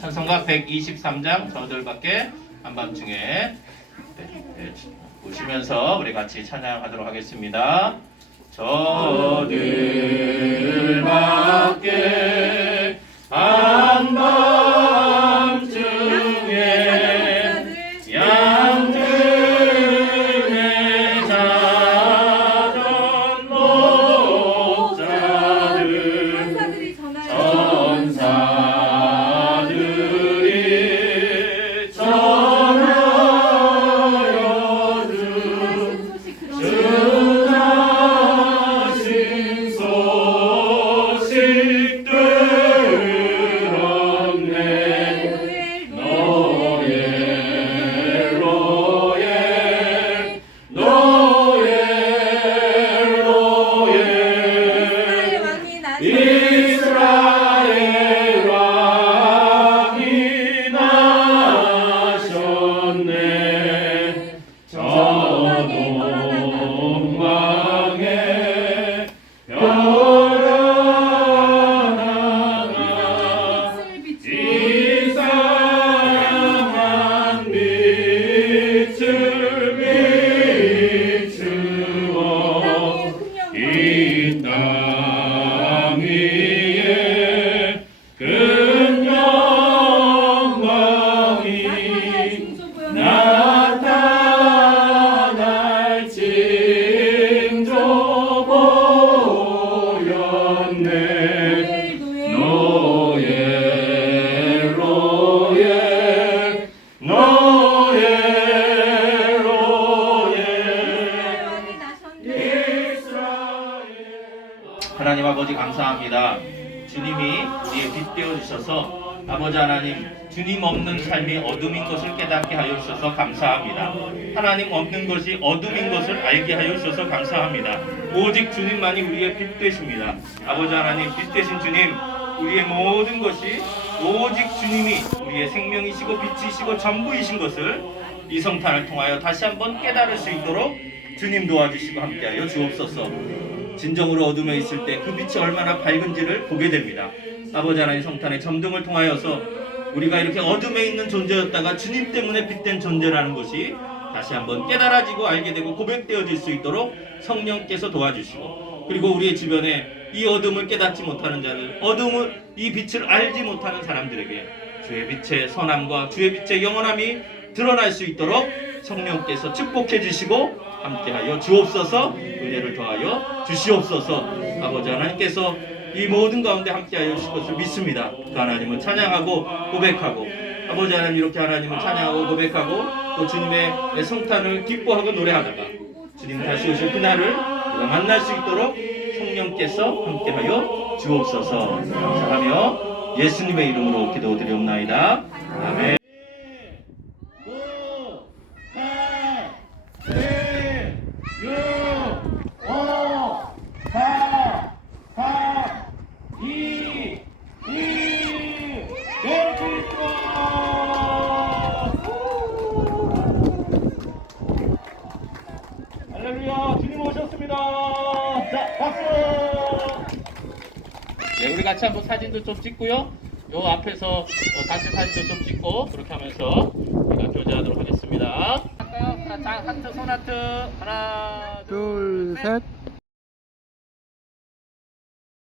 찬송가 123장 저들밖에 한밤중에 네, 네, 보시면서 우리 같이 찬양하도록 하겠습니다. 저들밖에 하나님 아버지 감사합니다. 주님이 우리의 빛 되어 주셔서 아버지 하나님 주님 없는 삶이 어둠인 것을 깨닫게 하여 주셔서 감사합니다. 하나님 없는 것이 어둠인 것을 알게 하여 주셔서 감사합니다. 오직 주님만이 우리의 빛 되십니다. 아버지 하나님 빛 되신 주님 우리의 모든 것이 오직 주님이 우리의 생명이시고 빛이시고 전부이신 것을 이 성탄을 통하여 다시 한번 깨달을 수 있도록 주님 도와주시고 함께하여 주옵소서. 진정으로 어둠에 있을 때 그 빛이 얼마나 밝은지를 보게 됩니다. 아버지 하나님 성탄의 점등을 통하여서 우리가 이렇게 어둠에 있는 존재였다가 주님 때문에 빛된 존재라는 것이 다시 한번 깨달아지고 알게 되고 고백되어질 수 있도록 성령께서 도와주시고 그리고 우리의 주변에 이 어둠을 깨닫지 못하는 자들 어둠을 이 빛을 알지 못하는 사람들에게 주의 빛의 선함과 주의 빛의 영원함이 드러날 수 있도록 성령께서 축복해 주시고 함께하여 주옵소서 은혜를 더하여 주시옵소서. 아버지 하나님께서 이 모든 가운데 함께하여 주실 것을 믿습니다. 그 하나님을 찬양하고 고백하고 아버지 하나님 이렇게 하나님을 찬양하고 고백하고 또 주님의 성탄을 기뻐하고 노래하다가 주님 다시 오실 그날을 만날 수 있도록 성령께서 함께하여 주옵소서. 감사하며 예수님의 이름으로 기도드리옵나이다. 아멘 할렐루야 주님 오셨습니다 자 박수 네 우리 같이 한번 사진도 좀 찍고요 요 앞에서 어, 단체 사진도 좀 찍고 그렇게 하면서 우리가 교제하도록 하겠습니다 할까요? 자, 자 하트 손 하트 하나 둘, 셋.